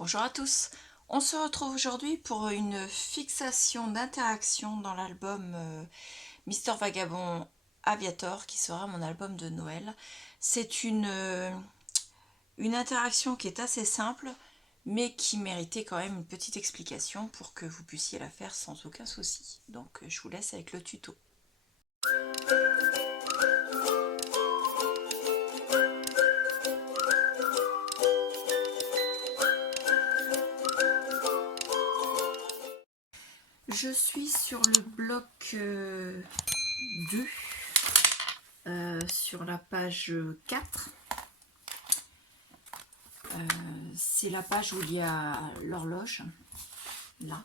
Bonjour à tous, on se retrouve aujourd'hui pour une fixation d'interaction dans l'album Mister Vagabond Aviator qui sera mon album de Noël. C'est une interaction qui est assez simple mais qui méritait quand même une petite explication pour que vous puissiez la faire sans aucun souci. Donc je vous laisse avec le tuto. Je suis sur le bloc 2, sur la page 4. C'est la page où il y a l'horloge, là.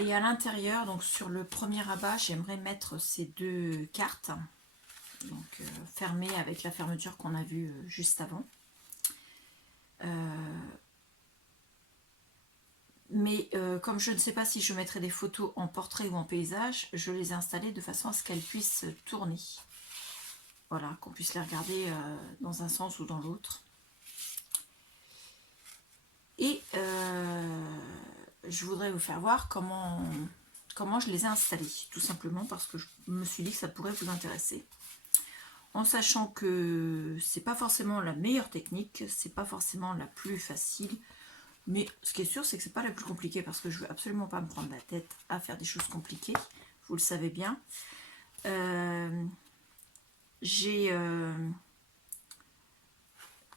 Et à l'intérieur, donc sur le premier rabat, j'aimerais mettre ces deux cartes, donc fermées avec la fermeture qu'on a vue juste avant. Mais comme je ne sais pas si je mettrai des photos en portrait ou en paysage, je les ai installées de façon à ce qu'elles puissent tourner. Voilà, qu'on puisse les regarder dans un sens ou dans l'autre. Et je voudrais vous faire voir comment je les ai installées, tout simplement parce que je me suis dit que ça pourrait vous intéresser. En sachant que c'est pas forcément la meilleure technique, c'est pas forcément la plus facile, mais ce qui est sûr, c'est que c'est pas la plus compliquée parce que je veux absolument pas me prendre la tête à faire des choses compliquées, vous le savez bien. J'ai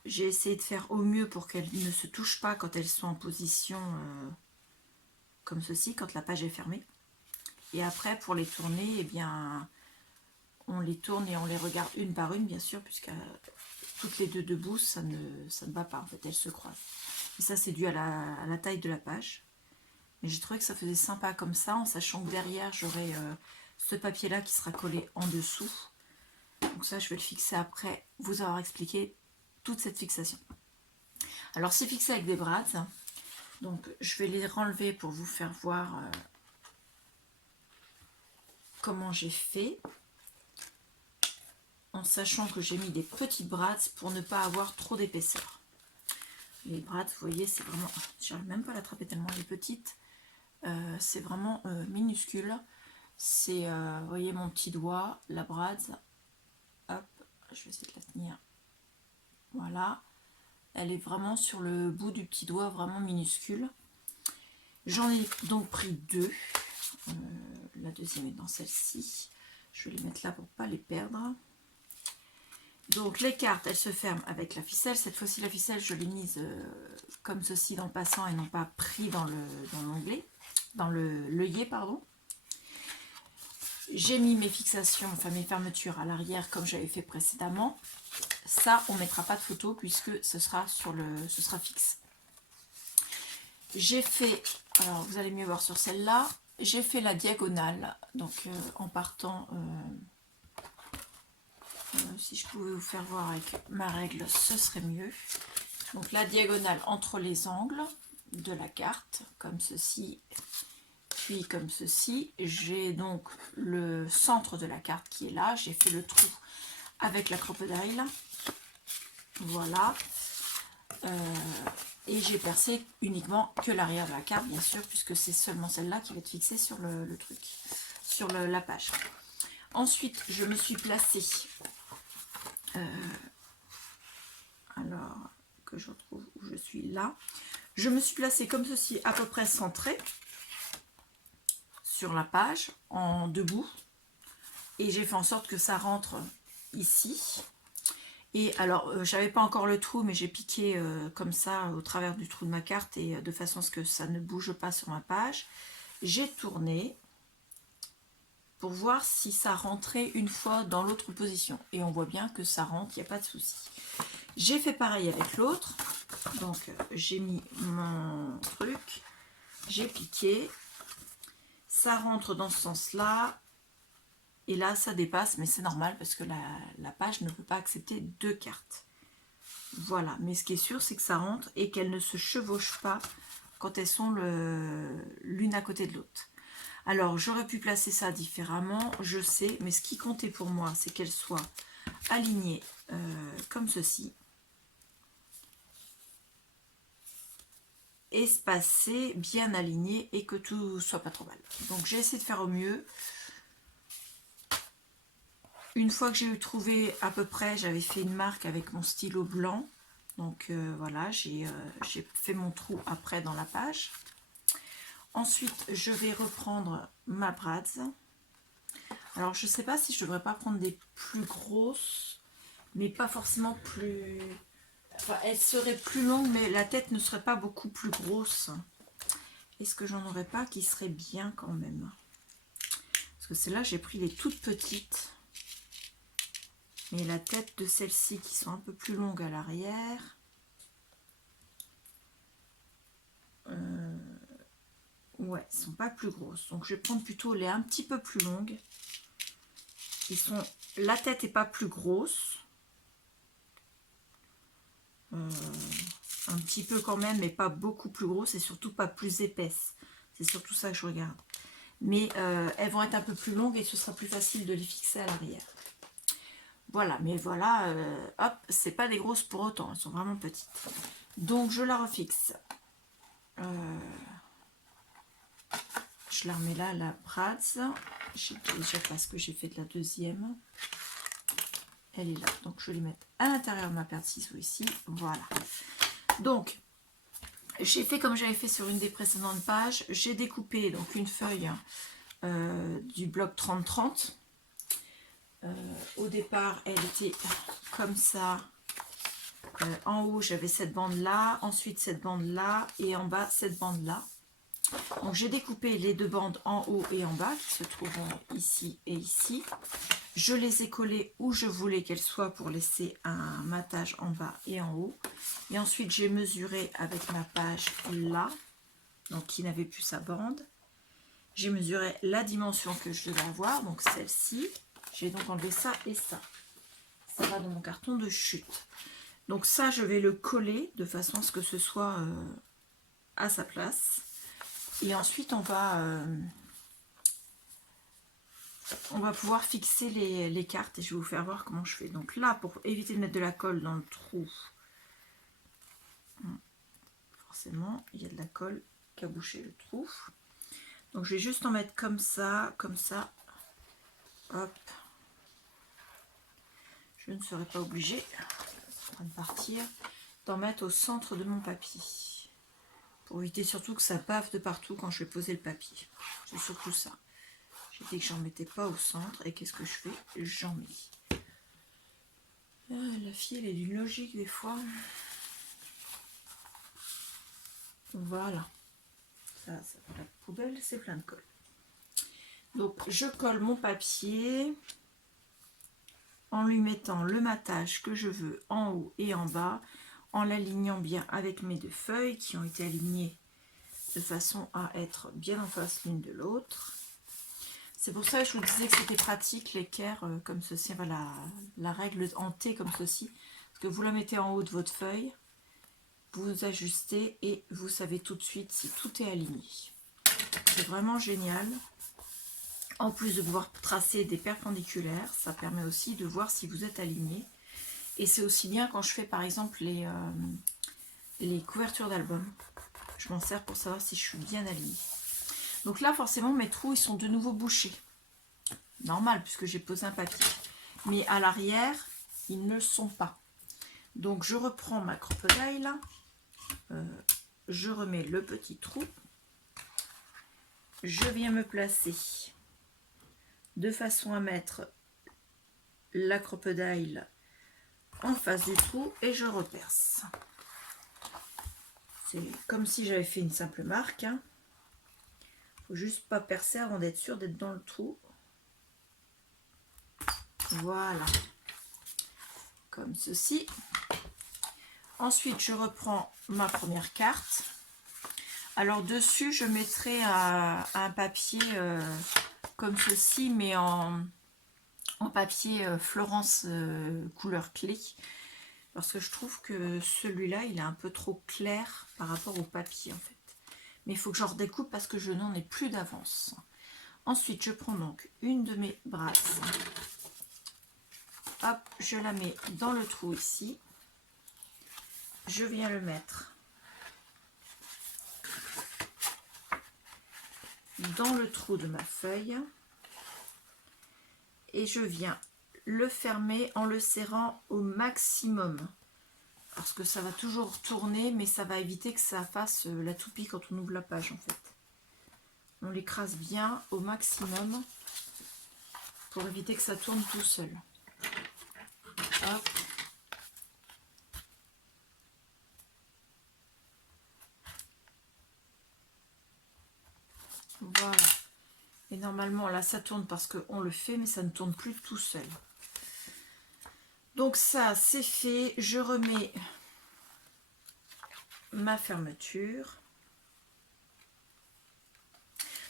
essayé de faire au mieux pour qu'elles ne se touchent pas quand elles sont en position comme ceci, quand la page est fermée. Et après, pour les tourner, eh bien, on les tourne et on les regarde une par une, bien sûr, puisque toutes les deux debout, ça ne va pas, en fait, elles se croisent. Et ça, c'est dû à la taille de la page. Mais j'ai trouvé que ça faisait sympa comme ça, en sachant que derrière, j'aurai ce papier-là qui sera collé en dessous. Donc ça, je vais le fixer après vous avoir expliqué toute cette fixation. Alors, c'est fixé avec des brads. Donc, je vais les renlever pour vous faire voir comment j'ai fait. En sachant que j'ai mis des petites brads pour ne pas avoir trop d'épaisseur. Les brads, vous voyez, c'est vraiment... J'arrive même pas à l'attraper tellement elle est petite. C'est vraiment minuscule. C'est, vous voyez, mon petit doigt, la brad. Hop, je vais essayer de la tenir. Voilà. Elle est vraiment sur le bout du petit doigt, vraiment minuscule. J'en ai donc pris deux. La deuxième est dans celle-ci. Je vais les mettre là pour ne pas les perdre. Donc les cartes, elles se ferment avec la ficelle. Cette fois-ci, la ficelle, je l'ai mise comme ceci dans le passant et non pas pris dans l'onglet, dans l'œillet, pardon. J'ai mis mes fixations, enfin mes fermetures à l'arrière comme j'avais fait précédemment. Ça, on ne mettra pas de photo puisque ce sera fixe. J'ai fait, alors vous allez mieux voir sur celle-là, j'ai fait la diagonale, donc en partant... si je pouvais vous faire voir avec ma règle, ce serait mieux. Donc la diagonale entre les angles de la carte, comme ceci, puis comme ceci. J'ai donc le centre de la carte qui est là. J'ai fait le trou avec la crocodile. Voilà. Et j'ai percé uniquement que l'arrière de la carte, bien sûr, puisque c'est seulement celle-là qui va être fixée sur le truc, sur la page. Ensuite, je me suis placée... alors que je retrouve où je suis là, je me suis placée comme ceci, à peu près centrée sur la page, en debout, et j'ai fait en sorte que ça rentre ici. Et alors, j'avais pas encore le trou, mais j'ai piqué comme ça au travers du trou de ma carte, et de façon à ce que ça ne bouge pas sur ma page. J'ai tourné pour voir si ça rentrait une fois dans l'autre position, et on voit bien que ça rentre, il n'y a pas de souci. J'ai fait pareil avec l'autre, donc j'ai mis mon truc, j'ai piqué, ça rentre dans ce sens-là, et là ça dépasse, mais c'est normal parce que la page ne peut pas accepter deux cartes. Voilà, mais ce qui est sûr, c'est que ça rentre et qu'elles ne se chevauchent pas quand elles sont l'une à côté de l'autre. Alors, j'aurais pu placer ça différemment, je sais, mais ce qui comptait pour moi, c'est qu'elles soient alignées comme ceci. espacé, bien aligné et que tout soit pas trop mal. Donc j'ai essayé de faire au mieux. Une fois que j'ai eu trouvé à peu près, j'avais fait une marque avec mon stylo blanc. Donc voilà, j'ai fait mon trou après dans la page. Ensuite, je vais reprendre ma Bradz. Alors, je sais pas si je devrais pas prendre des plus grosses, mais pas forcément plus... Enfin, elles seraient plus longues, mais la tête ne serait pas beaucoup plus grosse. Est-ce que j'en aurais pas qui seraient bien quand même? Parce que celle-là, j'ai pris les toutes petites. Mais la tête de celles-ci qui sont un peu plus longues à l'arrière. Ouais, elles sont pas plus grosses. Donc je vais prendre plutôt les un petit peu plus longues. La tête est pas plus grosse. Un petit peu quand même, mais pas beaucoup plus grosse et surtout pas plus épaisse. C'est surtout ça que je regarde. Mais elles vont être un peu plus longues et ce sera plus facile de les fixer à l'arrière. Voilà, mais voilà, hop, c'est pas des grosses pour autant, elles sont vraiment petites. Donc je la refixe. Je la remets là, la Bradz. Je sais déjà pas ce que j'ai fait de la deuxième. Elle est là, donc je vais les mettre à l'intérieur de ma paire de ciseaux ici. Voilà. Donc, j'ai fait comme j'avais fait sur une des précédentes pages. J'ai découpé donc une feuille du bloc 30-30. Au départ, elle était comme ça. En haut, j'avais cette bande-là, ensuite cette bande-là, et en bas, cette bande-là. Donc, j'ai découpé les deux bandes en haut et en bas, qui se trouveront ici et ici. Je les ai collées où je voulais qu'elles soient pour laisser un matage en bas et en haut. Et ensuite, j'ai mesuré avec ma page là, donc qui n'avait plus sa bande. J'ai mesuré la dimension que je devais avoir, donc celle-ci. J'ai donc enlevé ça et ça. Ça va dans mon carton de chute. Donc ça, je vais le coller de façon à ce que ce soit à sa place. Et ensuite, on va pouvoir fixer les cartes et je vais vous faire voir comment je fais. Donc là, pour éviter de mettre de la colle dans le trou, forcément, il y a de la colle qui a bouché le trou. Donc je vais juste en mettre comme ça, hop. Je ne serai pas obligée, en train de partir, d'en mettre au centre de mon papier. Pour éviter surtout que ça bave de partout quand je vais poser le papier. C'est surtout ça. J'ai dit que j'en mettais pas au centre. Et qu'est-ce que je fais? J'en mets. Ah, la fille, elle est d'une logique des fois. Voilà. Ça, la poubelle, c'est plein de colle. Donc, je colle mon papier en lui mettant le matage que je veux en haut et en bas, en l'alignant bien avec mes deux feuilles qui ont été alignées de façon à être bien en face l'une de l'autre. C'est pour ça que je vous disais que c'était pratique l'équerre comme ceci, voilà, la règle en T comme ceci, parce que vous la mettez en haut de votre feuille, vous ajustez et vous savez tout de suite si tout est aligné. C'est vraiment génial. En plus de pouvoir tracer des perpendiculaires, ça permet aussi de voir si vous êtes aligné. Et c'est aussi bien quand je fais par exemple les couvertures d'albums. Je m'en sers pour savoir si je suis bien alignée. Donc là, forcément, mes trous, ils sont de nouveau bouchés. Normal, puisque j'ai posé un papier. Mais à l'arrière, ils ne le sont pas. Donc, je reprends ma crocodile, là. Je remets le petit trou. Je viens me placer de façon à mettre la crocodile en face du trou et je reperce. C'est comme si j'avais fait une simple marque. Hein. Faut juste pas percer avant d'être sûr d'être dans le trou. Voilà. Comme ceci. Ensuite, je reprends ma première carte. Alors dessus, je mettrai un papier comme ceci, mais en papier Florence couleur clé. Parce que je trouve que celui-là, il est un peu trop clair par rapport au papier en fait. Mais il faut que j'en redécoupe parce que je n'en ai plus d'avance. Ensuite, je prends donc une de mes brasses. Hop, je la mets dans le trou ici. Je viens le mettre dans le trou de ma feuille et je viens le fermer en le serrant au maximum. Parce que ça va toujours tourner, mais ça va éviter que ça fasse la toupie quand on ouvre la page en fait. On l'écrase bien au maximum pour éviter que ça tourne tout seul. Hop. Voilà. Et normalement là ça tourne parce qu'on le fait, mais ça ne tourne plus tout seul. Donc ça c'est fait. Je remets ma fermeture.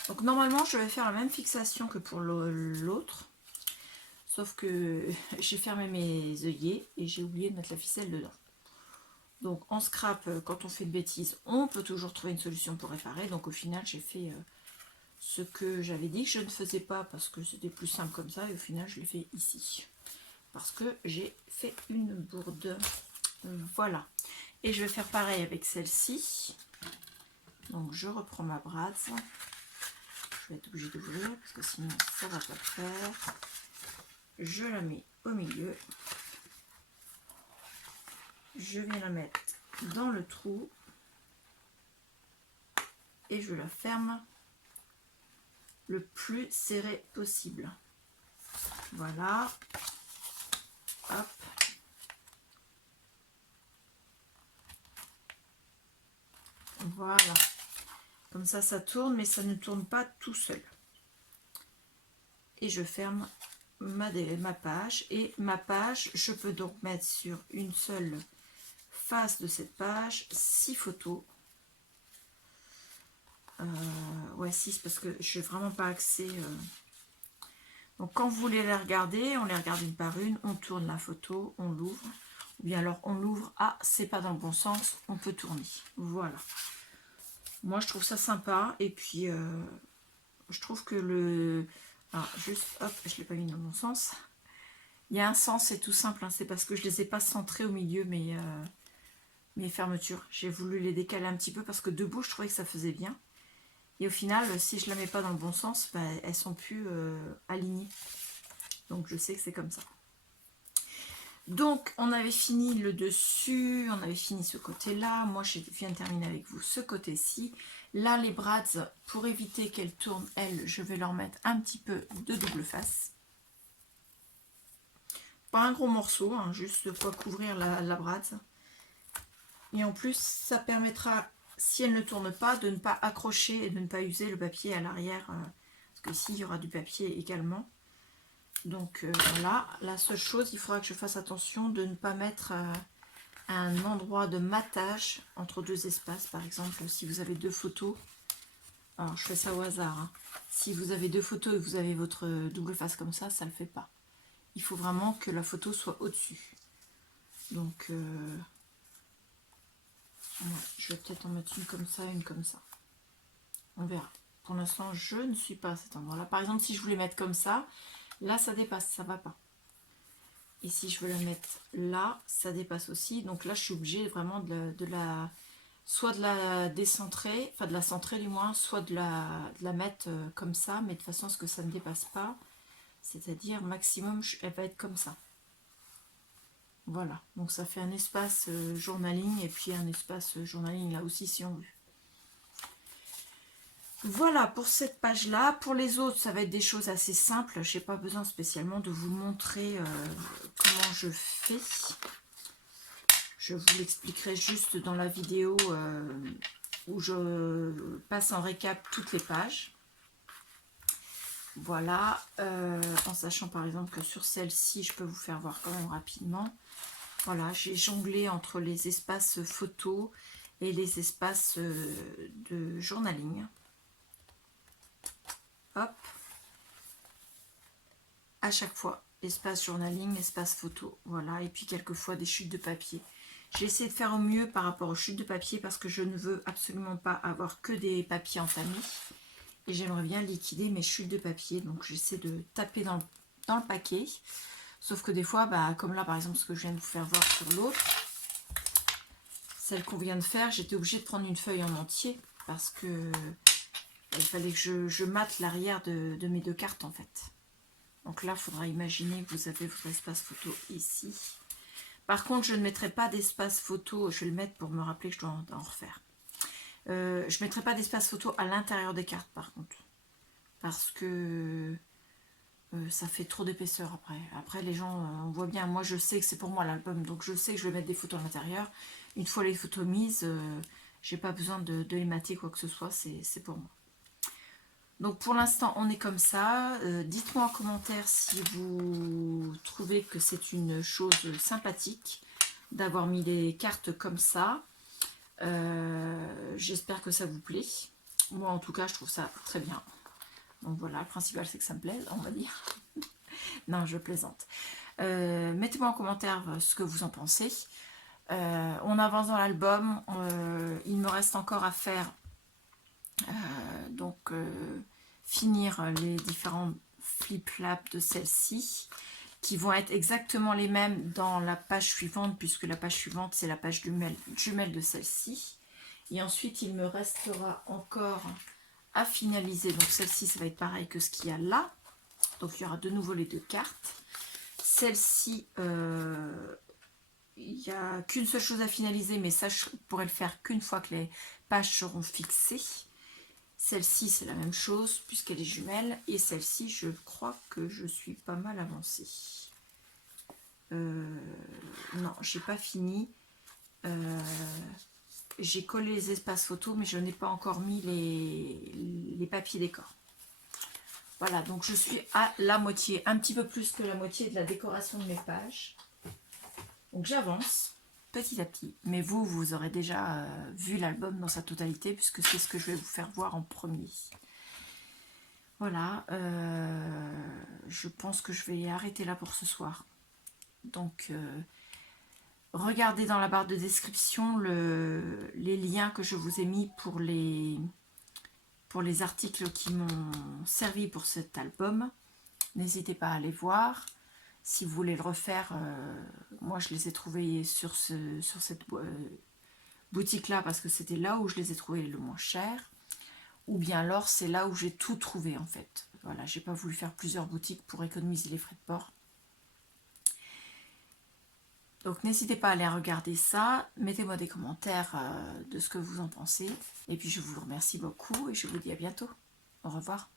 Donc normalement je vais faire la même fixation que pour l'autre. Sauf que j'ai fermé mes œillets et j'ai oublié de mettre la ficelle dedans. Donc en scrap, quand on fait de bêtises, on peut toujours trouver une solution pour réparer. Donc au final j'ai fait ce que j'avais dit que je ne faisais pas parce que c'était plus simple comme ça. Et au final je l'ai fait ici. Parce que j'ai fait une bourde. Voilà. Et je vais faire pareil avec celle-ci. Donc je reprends ma brasse. Je vais être obligée d'ouvrir parce que sinon ça va pas le faire. Je la mets au milieu. Je viens la mettre dans le trou. Et je la ferme le plus serré possible. Voilà. Hop. Voilà. Comme ça, ça tourne, mais ça ne tourne pas tout seul. Et je ferme ma page. Et ma page, je peux donc mettre sur une seule face de cette page 6 photos. Ouais, 6 parce que je n'ai vraiment pas accès. Donc quand vous voulez les regarder, on les regarde une par une, on tourne la photo, on l'ouvre. Ou bien alors on l'ouvre, ah c'est pas dans le bon sens, on peut tourner. Voilà. Moi je trouve ça sympa et puis je trouve que le... Alors juste, hop, je ne l'ai pas mis dans le bon sens. Il y a un sens, c'est tout simple, hein, c'est parce que je ne les ai pas centrés au milieu mes fermetures. J'ai voulu les décaler un petit peu parce que debout je trouvais que ça faisait bien. Et au final, si je ne la mets pas dans le bon sens, bah, elles sont plus alignées. Donc je sais que c'est comme ça. Donc on avait fini le dessus, on avait fini ce côté-là. Moi je viens de terminer avec vous ce côté-ci. Là les brads, pour éviter qu'elles tournent, elles, je vais leur mettre un petit peu de double face. Pas un gros morceau, hein, juste de quoi couvrir la brad. Et en plus ça permettra, si elle ne tourne pas, de ne pas accrocher et de ne pas user le papier à l'arrière. Parce que ici il y aura du papier également. Donc voilà, la seule chose, il faudra que je fasse attention de ne pas mettre un endroit de matage entre deux espaces. Par exemple, si vous avez deux photos, alors je fais ça au hasard, hein. Si vous avez deux photos et que vous avez votre double face comme ça ne le fait pas. Il faut vraiment que la photo soit au-dessus. Donc, ouais, je vais peut-être en mettre une comme ça, une comme ça. On verra. Pour l'instant, je ne suis pas à cet endroit-là. Par exemple, si je voulais mettre comme ça, là, ça dépasse, ça va pas. Et si je veux la mettre là, ça dépasse aussi. Donc là, je suis obligée vraiment soit de la décentrer, enfin de la centrer du moins, soit de la mettre comme ça, mais de façon à ce que ça ne dépasse pas. C'est-à-dire, maximum, elle va être comme ça. Voilà. Donc ça fait un espace journaling et puis un espace journaling là aussi si on veut. Voilà pour cette page-là. Pour les autres, ça va être des choses assez simples. Je n'ai pas besoin spécialement de vous montrer comment je fais. Je vous l'expliquerai juste dans la vidéo où je passe en récap toutes les pages. Voilà. En sachant par exemple que sur celle-ci, je peux vous faire voir quand même rapidement. Voilà, j'ai jonglé entre les espaces photos et les espaces de journaling. Hop, à chaque fois, espace journaling, espace photo, voilà, et puis quelquefois des chutes de papier. J'ai essayé de faire au mieux par rapport aux chutes de papier parce que je ne veux absolument pas avoir que des papiers entamés et j'aimerais bien liquider mes chutes de papier, donc j'essaie de taper dans le paquet, sauf que des fois, bah, comme là par exemple ce que je viens de vous faire voir sur l'autre, celle qu'on vient de faire, j'étais obligée de prendre une feuille en entier parce que Il fallait que je mate l'arrière de mes deux cartes en fait. Donc là, il faudra imaginer que vous avez votre espace photo ici. Par contre, je ne mettrai pas d'espace photo, je vais le mettre pour me rappeler que je dois en refaire. Je ne mettrai pas d'espace photo à l'intérieur des cartes par contre. Parce que ça fait trop d'épaisseur après. Après les gens, on voit bien, moi je sais que c'est pour moi l'album, donc je sais que je vais mettre des photos à l'intérieur. Une fois les photos mises, j'ai pas besoin de les mater quoi que ce soit, c'est pour moi. Donc pour l'instant on est comme ça. Dites-moi en commentaire si vous trouvez que c'est une chose sympathique d'avoir mis les cartes comme ça. J'espère que ça vous plaît. Moi en tout cas je trouve ça très bien. Donc voilà, le principal c'est que ça me plaise, on va dire. Non, je plaisante. Mettez-moi en commentaire ce que vous en pensez. On avance dans l'album. Il me reste encore à faire finir les différents flip-flaps de celle-ci qui vont être exactement les mêmes dans la page suivante puisque la page suivante c'est la page jumelle de celle-ci. Et ensuite il me restera encore à finaliser. Donc celle-ci ça va être pareil que ce qu'il y a là. Donc il y aura de nouveau les deux cartes. Celle-ci, il n'y a qu'une seule chose à finaliser, mais ça je pourrais le faire qu'une fois que les pages seront fixées. Celle-ci c'est la même chose puisqu'elle est jumelle. Et celle-ci je crois que je suis pas mal avancée. Non, j'ai pas fini. J'ai collé les espaces photos, mais je n'ai pas encore mis les papiers décor. Voilà, donc je suis à la moitié, un petit peu plus que la moitié de la décoration de mes pages. Donc j'avance petit à petit. Mais vous aurez déjà vu l'album dans sa totalité, puisque c'est ce que je vais vous faire voir en premier. Voilà, je pense que je vais arrêter là pour ce soir. Donc, regardez dans la barre de description les liens que je vous ai mis pour les articles qui m'ont servi pour cet album. N'hésitez pas à aller voir. Si vous voulez le refaire, moi je les ai trouvés sur cette boutique là parce que c'était là où je les ai trouvés le moins cher. Ou bien alors c'est là où j'ai tout trouvé en fait. Voilà, j'ai pas voulu faire plusieurs boutiques pour économiser les frais de port. Donc n'hésitez pas à aller regarder ça. Mettez-moi des commentaires de ce que vous en pensez. Et puis je vous remercie beaucoup et je vous dis à bientôt. Au revoir.